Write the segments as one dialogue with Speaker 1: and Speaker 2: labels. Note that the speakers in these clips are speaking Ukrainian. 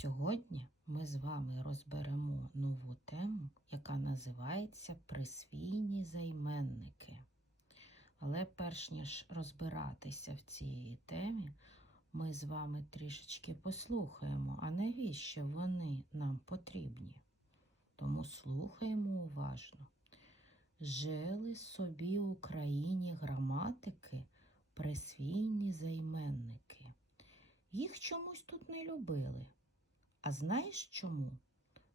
Speaker 1: Сьогодні ми з вами розберемо нову тему, яка називається присвійні займенники. Але перш ніж розбиратися в цій темі, ми з вами трішечки послухаємо, а навіщо вони нам потрібні. Тому слухаємо уважно. Жили собі в Україні граматики, присвійні займенники. Їх чомусь тут не любили. А знаєш чому?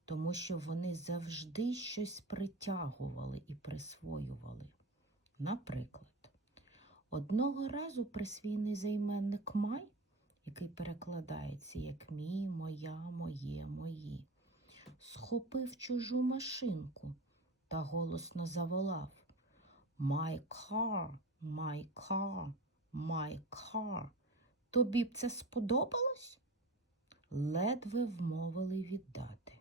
Speaker 1: Тому що вони завжди щось притягували і присвоювали. Наприклад, одного разу присвійний займенник май, який перекладається як мій, моя, моє, мої, схопив чужу машинку та голосно заволав My car, my car, my car. Тобі б це сподобалось? Ледве вмовили віддати.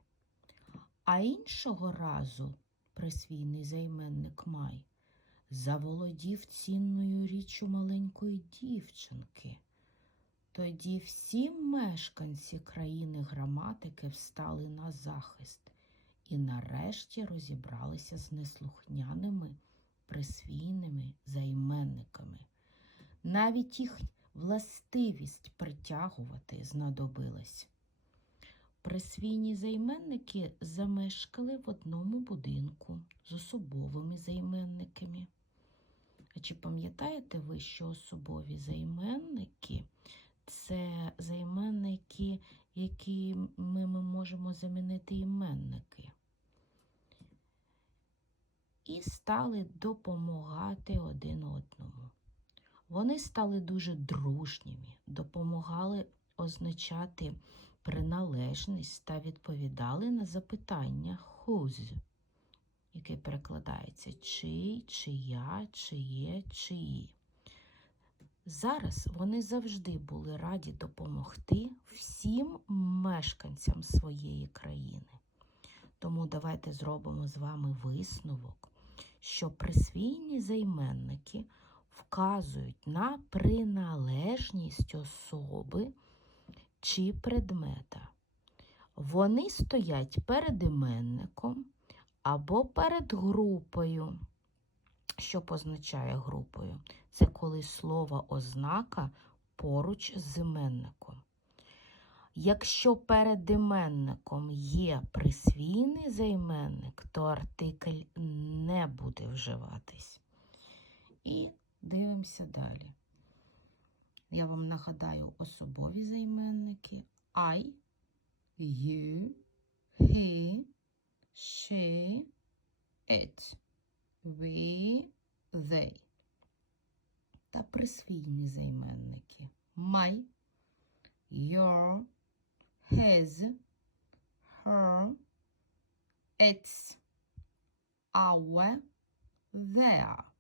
Speaker 1: А іншого разу присвійний займенник Май заволодів цінною річчю маленької дівчинки. Тоді всі мешканці країни граматики встали на захист і нарешті розібралися з неслухняними присвійними займенниками. Навіть їх властивість притягувати знадобилась. Присвійні займенники замешкали в одному будинку з особовими займенниками. А чи пам'ятаєте ви, що особові займенники це займенники, які ми, ми можемо замінити іменники? І стали допомагати один одному. Вони стали дуже дружніми, допомагали означати приналежність та відповідали на запитання whose, яке перекладається чий, чия, чиє, чиї. Зараз вони завжди були раді допомогти всім мешканцям своєї країни. Тому давайте зробимо з вами висновок, що присвійні займенники вказують на приналежність особи чи предмета. Вони стоять перед іменником або перед групою. Що позначає групою? Це коли слово ознака поруч з іменником. Якщо перед іменником є присвійний займенник, то артикль не буде вживатись. І дивимося далі. Я вам нагадаю особові займенники I, you, he, she, it, we, they. Та присвійні займенники my, your, his, her, its, our, their.